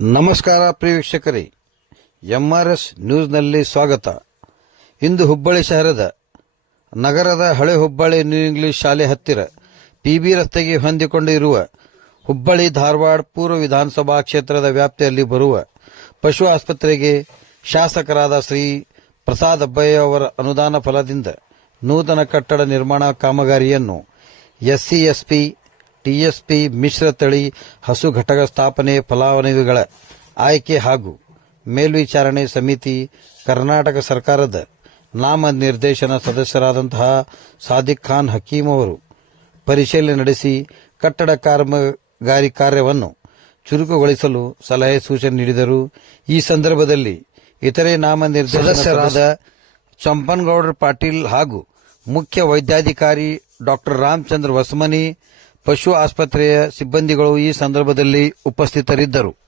ನಮಸ್ಕಾರ ಪ್ರಿಯ ವೀಕ್ಷಕರೇ. ಎಸ್ ನ್ಯೂಸ್ನಲ್ಲಿ ಸ್ವಾಗತ. ಇಂದು ಹುಬ್ಬಳ್ಳಿ ಶಹರದ, ನಗರದ ಹಳೆ ಹುಬ್ಬಳ್ಳಿ ನ್ಯೂ ಇಂಗ್ಲಿಷ್ ಶಾಲೆ ಹತ್ತಿರ ಪಿಬಿ ರಸ್ತೆಗೆ ಹೊಂದಿಕೊಂಡಿರುವ ಹುಬ್ಬಳ್ಳಿ ಧಾರವಾಡ ಪೂರ್ವ ವಿಧಾನಸಭಾ ಕ್ಷೇತ್ರದ ವ್ಯಾಪ್ತಿಯಲ್ಲಿ ಬರುವ ಪಶು ಆಸ್ಪತ್ರೆಗೆ ಶಾಸಕರಾದ ಶ್ರೀ ಪ್ರಸಾದ್ ಅಬ್ಬಯ್ಯ ಅವರ ಅನುದಾನ ಫಲದಿಂದ ನೂತನ ಕಟ್ಟಡ ನಿರ್ಮಾಣ ಕಾಮಗಾರಿಯನ್ನು ಎಸ್ಸಿ ಎಸ್ಪಿ ಟಿಎಸ್ಪಿ ಮಿಶ್ರ ತಳಿ ಹಸು ಘಟಕ ಸ್ಥಾಪನೆ ಫಲಾನುಭವಿಗಳ ಆಯ್ಕೆ ಹಾಗೂ ಮೇಲ್ವಿಚಾರಣೆ ಸಮಿತಿ ಕರ್ನಾಟಕ ಸರ್ಕಾರದ ನಾಮ ನಿರ್ದೇಶನ ಸದಸ್ಯರಾದಂತಹ ಸಾದಿಕ್ ಖಾನ್ ಹಕೀಂ ಅವರು ಪರಿಶೀಲನೆ ನಡೆಸಿ ಕಟ್ಟಡ ಕಾಮಗಾರಿ ಕಾರ್ಯವನ್ನು ಚುರುಕುಗೊಳಿಸಲು ಸಲಹೆ ಸೂಚನೆ ನೀಡಿದರು. ಈ ಸಂದರ್ಭದಲ್ಲಿ ಇತರೆ ನಾಮ ಸದಸ್ಯರಾದ ಚಂಪನಗೌಡರ ಪಾಟೀಲ್ ಹಾಗೂ ಮುಖ್ಯ ವೈದ್ಯಾಧಿಕಾರಿ ಡಾಕ್ಟರ್ ರಾಮಚಂದ್ರ ವಸಮನಿ ಪಶು ಆಸ್ಪತ್ರೆಯ ಸಿಬ್ಬಂದಿಗಳು ಈ ಸಂದರ್ಭದಲ್ಲಿ ಉಪಸ್ಥಿತರಿದ್ದರು.